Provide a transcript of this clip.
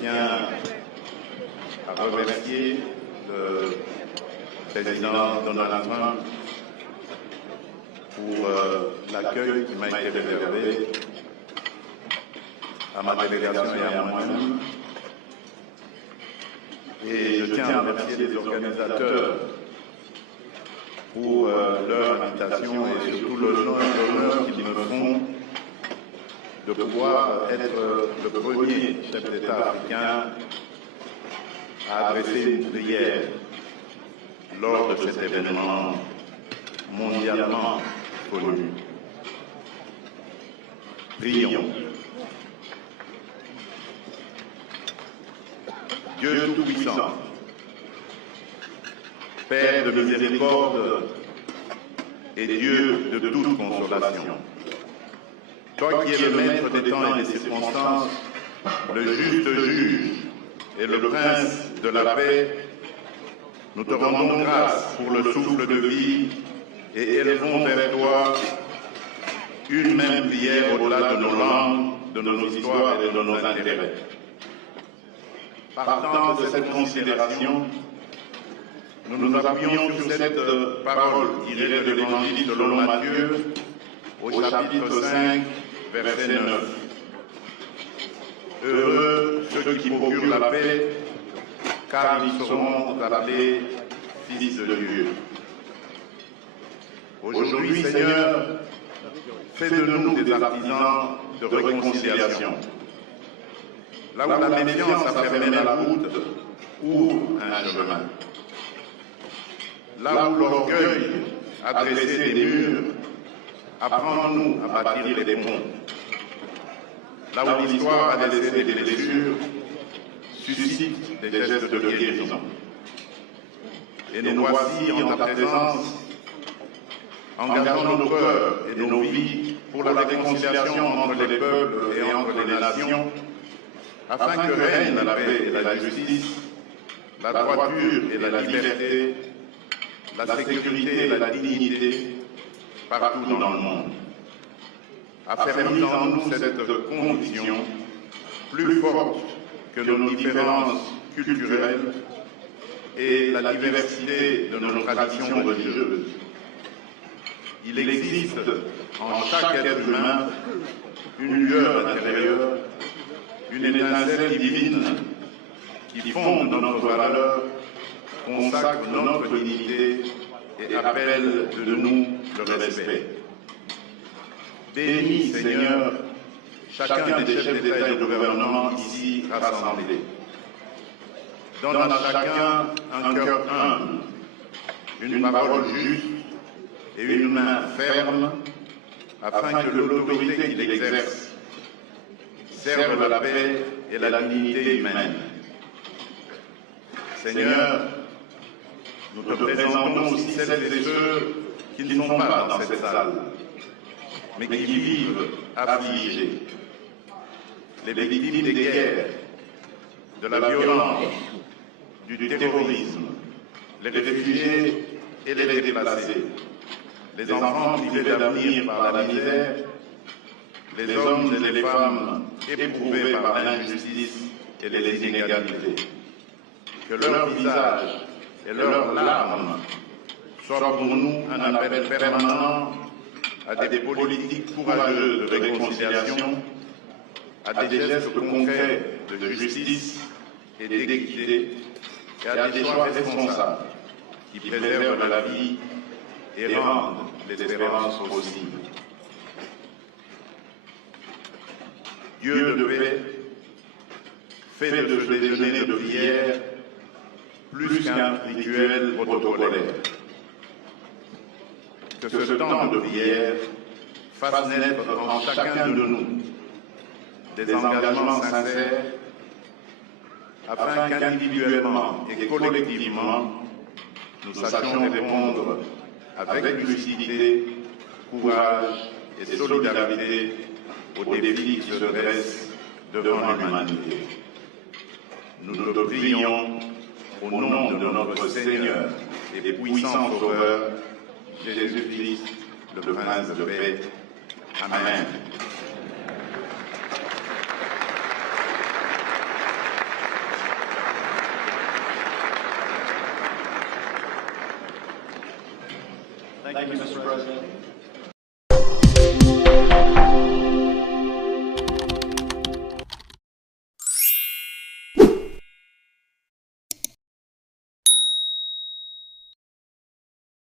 tiens à remercier le président Donald Trump pour l'accueil qui m'a été réservé à ma délégation et à moi-même. Et je tiens à remercier les organisateurs pour leur invitation et surtout l'honneur qu'ils me font de pouvoir être le premier chef d'État africain à adresser une prière lors de cet événement mondialement connu. Prions. Dieu Tout-Puissant, Père de miséricorde et Dieu de toute consolation, toi qui es le maître des temps et des circonstances, le juste juge et le prince de la paix, nous te rendons grâce pour le souffle de vie et élevons vers toi une même prière au-delà de nos langues, de nos histoires et de nos intérêts. Partant de cette considération, nous nous appuyons sur cette parole tirée de l'Évangile selon Matthieu, au chapitre 5, verset 9. Heureux ceux qui procurent la paix, car ils seront appelés fils de Dieu. Aujourd'hui, Seigneur, fais de nous des artisans de réconciliation. Là où la méfiance a fermé la route, ouvre un chemin. Là où l'orgueil a dressé des murs, apprends-nous à bâtir des ponts. Là où l'histoire a laissé des blessures, suscite des gestes de guérison. Et nous voici en ta présence, engageant nos cœurs et nos vies pour la réconciliation entre les peuples et entre les nations, afin que règne la paix et la justice, la droiture et la liberté, la sécurité et la dignité partout dans le monde. Affermis en nous cette conviction plus forte que nos différences culturelles et la diversité de nos traditions religieuses. Il existe en chaque être humain une lueur intérieure, une étincelle divine qui fonde notre valeur, consacre notre dignité et appelle de nous le respect. Bénis, Seigneur, chacun des chefs d'État et de gouvernement ici rassemblés. Donne à chacun un cœur humble, une parole juste et une main ferme, afin que l'autorité qu'il exerce serve la paix et la dignité humaine. Seigneur, nous te présentons aussi celles et ceux qui ne sont pas dans cette salle, mais qui vivent affligés, les victimes des guerres, de la violence, du terrorisme, les réfugiés et les déplacés, les enfants privés d'avenir par la misère, les hommes et les femmes éprouvés par l'injustice et les inégalités. Que leur visage et leurs larmes soient pour nous un appel permanent à des politiques courageuses de réconciliation, à des gestes concrets de justice et d'équité, et à des choix responsables qui préservent la vie et rendent l'espérance possible. Dieu de paix, fais de ce déjeuner de prière plus qu'un rituel protocolaire. Que ce temps de prière fasse naître en chacun de nous des engagements sincères, afin qu'individuellement et collectivement, nous sachions répondre avec lucidité, courage et solidarité aux défis qui se dressent devant l'humanité. Nous te prions au nom de notre Seigneur et puissant Sauveur, Jésus-Christ, le Prince de paix. Amen. Thank you, Mr. President.